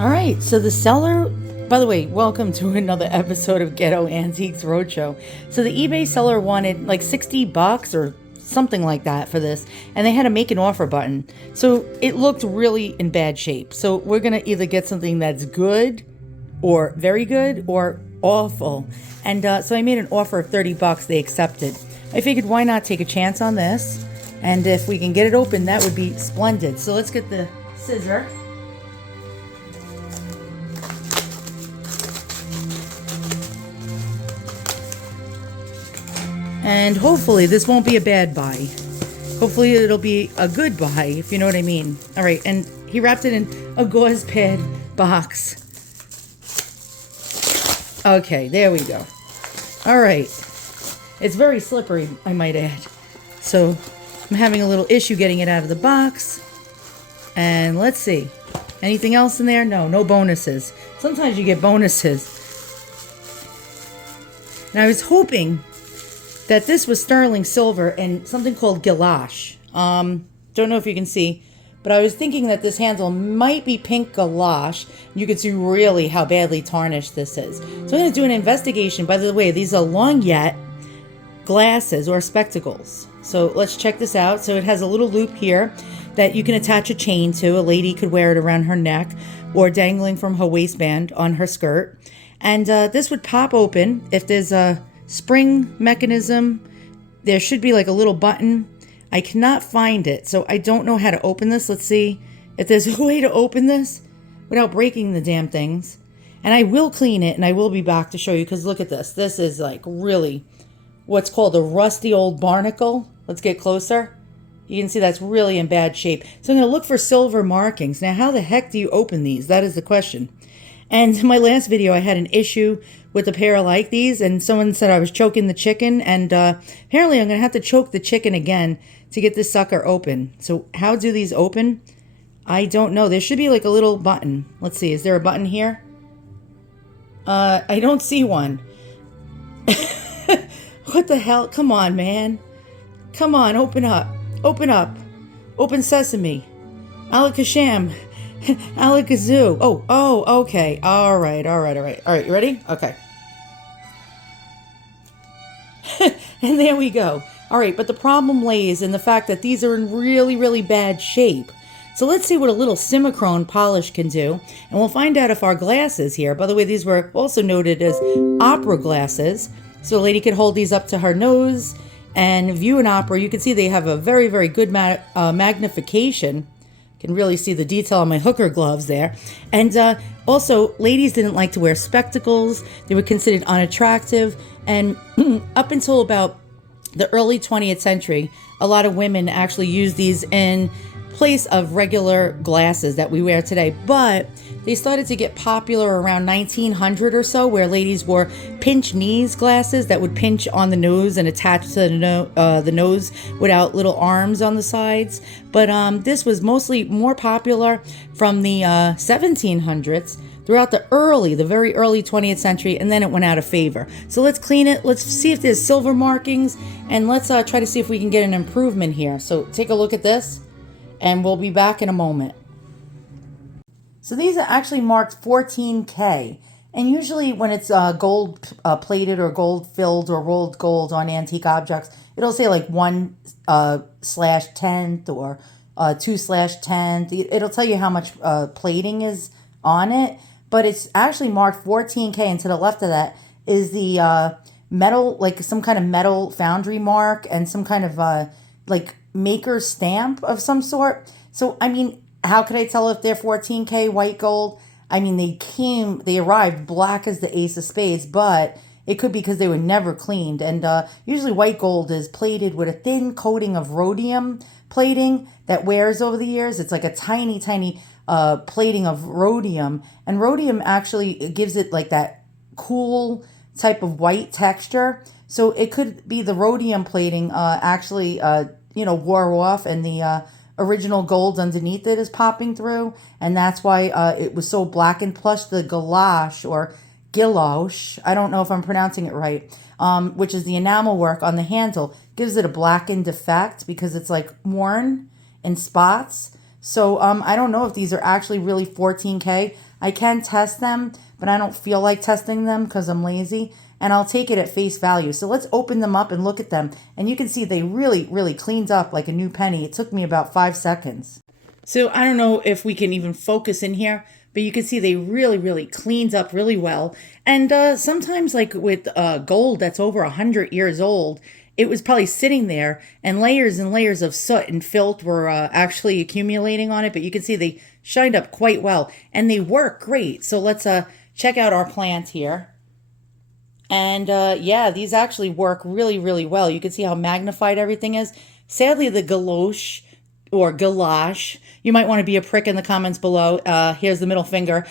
All right, so the seller, by the way, welcome to another episode of Ghetto Antiques Roadshow. So the eBay seller wanted like $60 or something like that for this, and they had a make an offer button. So it looked really in bad shape. So we're gonna either get something that's good or very good or awful. And so I made an offer of $30. They accepted. I figured why not take a chance on this? And if we can get it open, that would be splendid. So let's get the scissor. And hopefully this won't be a bad buy. Hopefully it'll be a good buy, if you know what I mean. All right, and he wrapped it in a gauze pad box. Okay, there we go. All right. It's very slippery, I might add. So I'm having a little issue getting it out of the box. And let's see. Anything else in there? No bonuses. Sometimes you get bonuses. And I was hoping that this was sterling silver and something called gouache. Don't know if you can see, but I was thinking that this handle might be pink gouache. You can see really how badly tarnished this is. So I'm going to do an investigation. By the way, these are Longyear glasses or spectacles. So let's check this out. So it has a little loop here that you can attach a chain to. A lady could wear it around her neck or dangling from her waistband on her skirt. And this would pop open if there's a spring mechanism. There should be like a little button. I cannot find it, so I don't know how to open this. Let's see if there's a way to open this without breaking the damn things. And I will clean it, and I will be back to show you, because look at this. This is like really what's called a rusty old barnacle. Let's get closer. You can see that's really in bad shape. So I'm going to look for silver markings. Now, how the heck do you open these? That is the question. And in my last video, I had an issue with a pair like these, and someone said I was choking the chicken, and apparently I'm going to have to choke the chicken again to get this sucker open. So how do these open? I don't know. There should be like a little button. Let's see. Is there a button here? I don't see one. What the hell? Come on, man. Come on, open up. Open up. Open sesame. Alakasham. Alakazoo. Oh, okay. All right. All right, you ready? Okay. And there we go. All right, but the problem lays in the fact that these are in really, really bad shape. So let's see what a little Simichrome polish can do. And we'll find out if our glasses here, by the way, these were also noted as opera glasses. So a lady could hold these up to her nose and view an opera. You can see they have a very, very good magnification. Can really see the detail on my hooker gloves there. And also, ladies didn't like to wear spectacles. They were considered unattractive. And up until about the early 20th century, a lot of women actually used these in place of regular glasses that we wear today. But they started to get popular around 1900 or so, where ladies wore pinch knees glasses that would pinch on the nose and attach to the nose without little arms on the sides. But this was mostly more popular from the 1700s throughout the very early 20th century, and then it went out of favor. So let's clean it. Let's see if there's silver markings, and let's try to see if we can get an improvement here. So take a look at this, and we'll be back in a moment. So these are actually marked 14K. And usually when it's gold plated or gold filled or rolled gold on antique objects, it'll say like 1/10th or 2/10th. It'll tell you how much plating is on it. But it's actually marked 14K. And to the left of that is the metal, like some kind of metal foundry mark and some kind of like maker stamp of some sort. So, I mean, how could I tell if they're 14K white gold? I mean, they arrived black as the ace of spades, but it could be because they were never cleaned. And usually white gold is plated with a thin coating of rhodium plating that wears over the years. It's like a tiny, tiny plating of rhodium. And rhodium actually gives it like that cool type of white texture. So it could be the rhodium plating actually, wore off, and the original gold underneath it is popping through, and that's why it was so blackened. Plus the gouache or gouache, I don't know if I'm pronouncing it right, which is the enamel work on the handle, gives it a blackened effect because it's like worn in spots. So I don't know if these are actually really 14K. I can test them, but I don't feel like testing them because I'm lazy. And I'll take it at face value. So let's open them up and look at them. And you can see they really, really cleaned up like a new penny. It took me about 5 seconds. So I don't know if we can even focus in here, but you can see they really, really cleaned up really well. And sometimes like with gold that's over 100 years old, it was probably sitting there and layers of soot and filth were actually accumulating on it. But you can see they shined up quite well and they work great. So let's check out our plant here. And yeah, these actually work really, really well. You can see how magnified everything is. Sadly, the galoche or galache, you might want to be a prick in the comments below. Here's the middle finger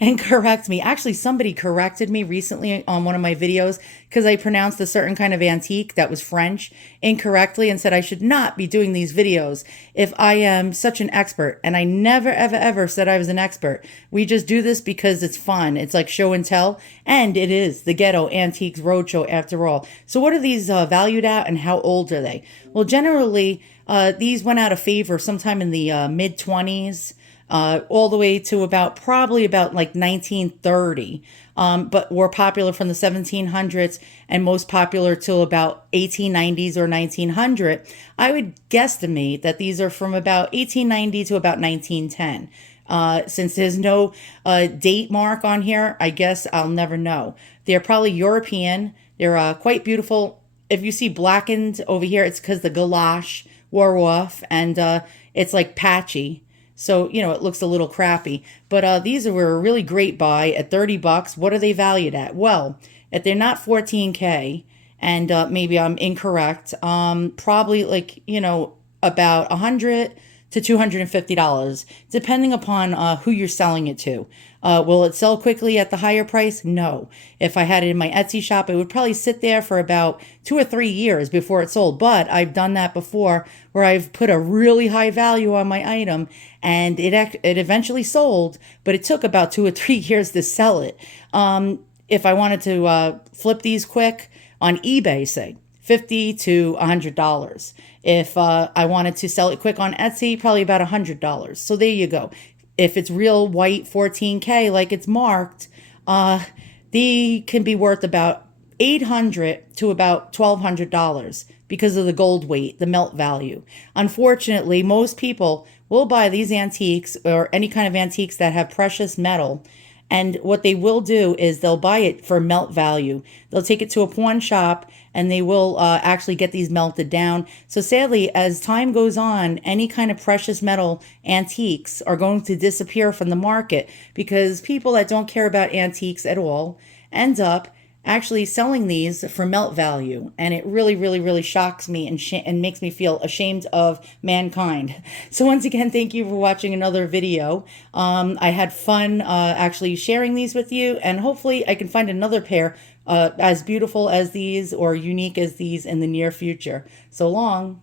and correct me. Actually, somebody corrected me recently on one of my videos because I pronounced a certain kind of antique that was French incorrectly and said I should not be doing these videos if I am such an expert. And I never, ever, ever said I was an expert. We just do this because it's fun. It's like show and tell. And it is the Ghetto Antiques Roadshow after all. So what are these valued at and how old are they? Well, generally, these went out of favor sometime in the mid-20s, all the way to probably about like 1930, but were popular from the 1700s and most popular till about 1890s or 1900. I would guesstimate that these are from about 1890 to about 1910. Since there's no date mark on here, I guess I'll never know. They're probably European. They're quite beautiful. If you see blackened over here, it's because the galache wore off and it's like patchy. So, you know, it looks a little crappy. But these were a really great buy at 30 bucks. What are they valued at? Well, if they're not 14K, and maybe I'm incorrect, probably like, you know, about 100 to $250, depending upon who you're selling it to. Will it sell quickly at the higher price? No. If I had it in my Etsy shop, it would probably sit there for about 2 or 3 years before it sold. But I've done that before where I've put a really high value on my item and it eventually sold, but it took about 2 or 3 years to sell it. If I wanted to flip these quick on eBay, say, $50 to $100. If I wanted to sell it quick on Etsy, probably about $100. So there you go. If it's real white 14K like it's marked, they can be worth about $800 to about $1,200 because of the gold weight, the melt value. Unfortunately, most people will buy these antiques or any kind of antiques that have precious metal. And what they will do is they'll buy it for melt value. They'll take it to a pawn shop and they will actually get these melted down. So sadly, as time goes on, any kind of precious metal antiques are going to disappear from the market because people that don't care about antiques at all end up actually selling these for melt value. And it really, really, really shocks me and makes me feel ashamed of mankind. So once again, thank you for watching another video. I had fun actually sharing these with you, and hopefully I can find another pair as beautiful as these or unique as these in the near future. So long.